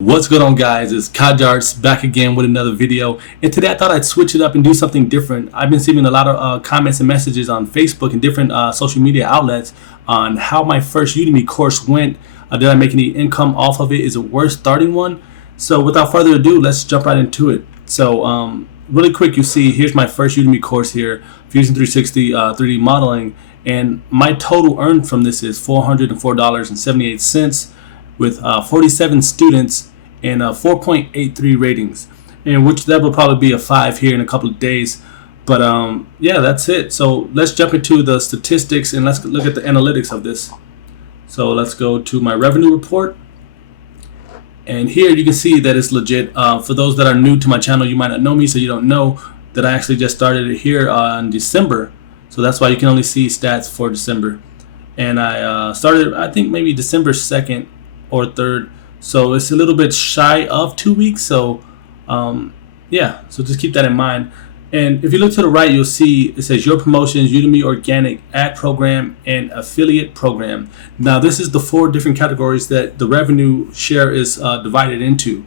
What's going on, guys? It's Kajarts back again with another video, and today I thought I'd switch it up and do something different. I've been receiving a lot of comments and messages on Facebook and different social media outlets on how my first Udemy course went. Did I make any income off of it? Is it worth starting one? So without further ado, let's jump right into it. So really quick, you see here's my first Udemy course here, Fusion 360 3D modeling, and my total earned from this is $404.78 with 47 students and 4.83 ratings, and which that will probably be a 5 here in a couple of days. But yeah, that's it. So let's jump into the statistics and let's look at the analytics of this. So let's go to my revenue report, and here you can see that it's legit. For those that are new to my channel, you might not know me, so you don't know that I actually just started it here in December. So that's why you can only see stats for December, and I started I think maybe December 2nd or 3rd, so it's a little bit shy of 2 weeks. So yeah, so just keep that in mind. And if you look to the right, you'll see it says your promotions, Udemy organic ad program, and affiliate program. Now this is the 4 different categories that the revenue share is divided into.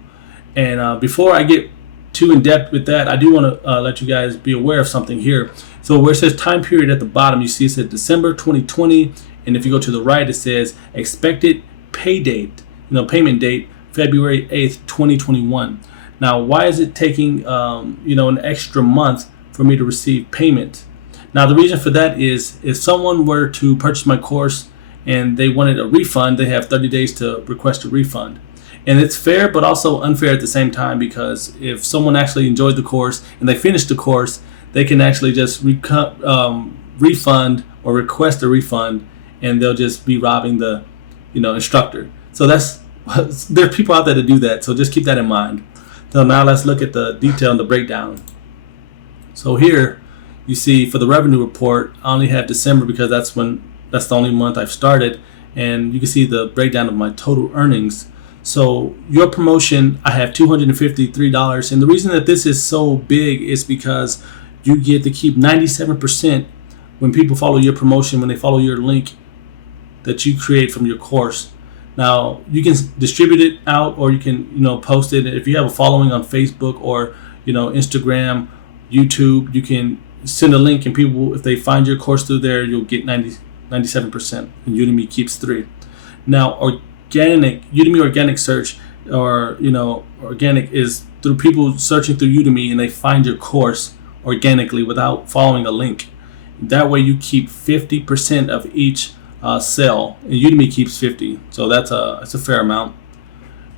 And before I get too in depth with that, I do want to let you guys be aware of something here. So where it says time period at the bottom, you see it says December 2020, and if you go to the right, it says expected pay date, payment date, February 8th, 2021. Now, why is it taking, an extra month for me to receive payment? Now, the reason for that is if someone were to purchase my course and they wanted a refund, they have 30 days to request a refund. And it's fair, but also unfair at the same time, because if someone actually enjoyed the course and they finished the course, they can actually just refund or request a refund, and they'll just be robbing the instructor. So there are people out there to do that, so just keep that in mind. So now let's look at the detail and the breakdown. So here you see for the revenue report, I only have December because that's the only month I've started, and you can see the breakdown of my total earnings. So your promotion, I have $253, and the reason that this is so big is because you get to keep 97% when people follow your promotion, when they follow your link that you create from your course. Now you can distribute it out, or you can post it. If you have a following on Facebook or Instagram, YouTube, you can send a link, and people, if they find your course through there, you'll get 97%, and Udemy keeps 3. Now Udemy organic search, or organic, is through people searching through Udemy and they find your course organically without following a link. That way you keep 50% of each sell, and Udemy keeps 50, so that's a fair amount.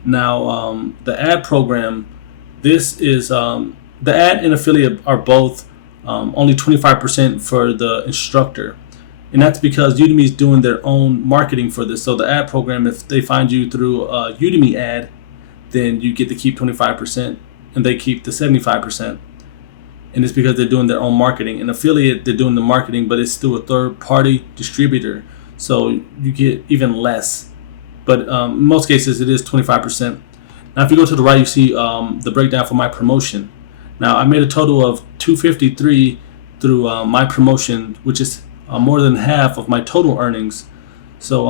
Now the ad program, this is the ad and affiliate are both only 25% for the instructor, and that's because Udemy is doing their own marketing for this. So the ad program, if they find you through a Udemy ad, then you get to keep 25% and they keep the 75%. And it's because they're doing their own marketing. And affiliate, they're doing the marketing, but it's through a third-party distributor, so you get even less. But in most cases, it is 25%. Now, if you go to the right, you see the breakdown for my promotion. Now, I made a total of $253 through my promotion, which is more than half of my total earnings. So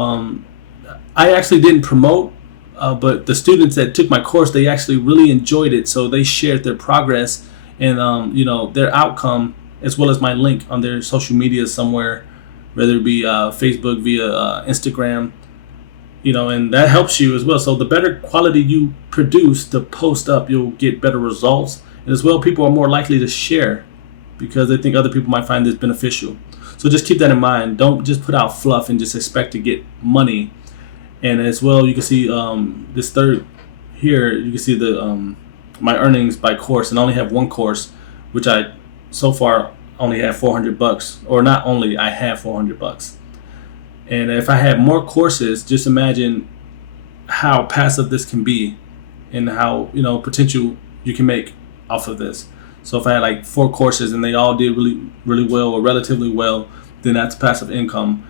I actually didn't promote, but the students that took my course, they actually really enjoyed it. So they shared their progress and their outcome, as well as my link on their social media somewhere, whether it be Facebook, via Instagram, and that helps you as well. So the better quality you produce to post up, you'll get better results, and as well, people are more likely to share because they think other people might find this beneficial. So just keep that in mind. Don't just put out fluff and just expect to get money. And as well, you can see this third here, you can see the my earnings by course, and I only have one course, which I so far only have $400, or not only, I have $400. And if I had more courses, just imagine how passive this can be and how potential you can make off of this. So if I had like 4 courses and they all did really, really well, or relatively well, then that's passive income.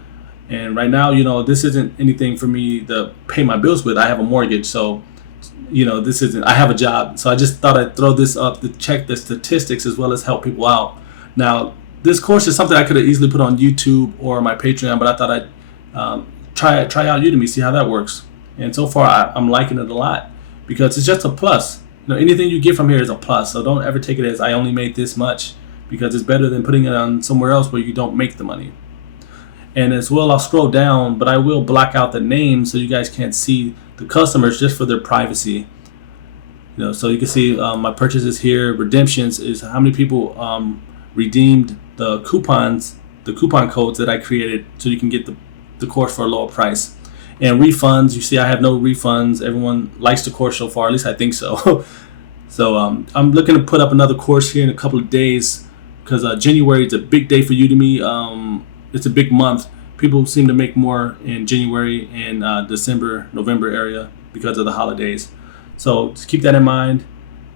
And right now, this isn't anything for me to pay my bills with. I have a mortgage, so this isn't, I have a job. So I just thought I'd throw this up to check the statistics as well as help people out. Now, this course is something I could have easily put on YouTube or my Patreon, but I thought I'd try out Udemy, see how that works. And so far, I'm liking it a lot because it's just a plus. Anything you get from here is a plus. So don't ever take it as I only made this much, because it's better than putting it on somewhere else where you don't make the money. And as well, I'll scroll down, but I will block out the names so you guys can't see the customers, just for their privacy. So you can see my purchases here. Redemptions is how many people redeemed the coupon codes that I created, so you can get the course for a lower price. And refunds, you see I have no refunds. Everyone likes the course so far, at least I think so. So I'm looking to put up another course here in a couple of days, because January is a big day for Udemy. It's a big month. People seem to make more in January and December, November area because of the holidays. So just keep that in mind.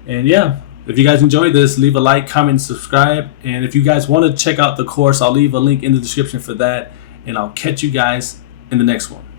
And yeah, if you guys enjoyed this, leave a like, comment, subscribe. And if you guys want to check out the course, I'll leave a link in the description for that. And I'll catch you guys in the next one.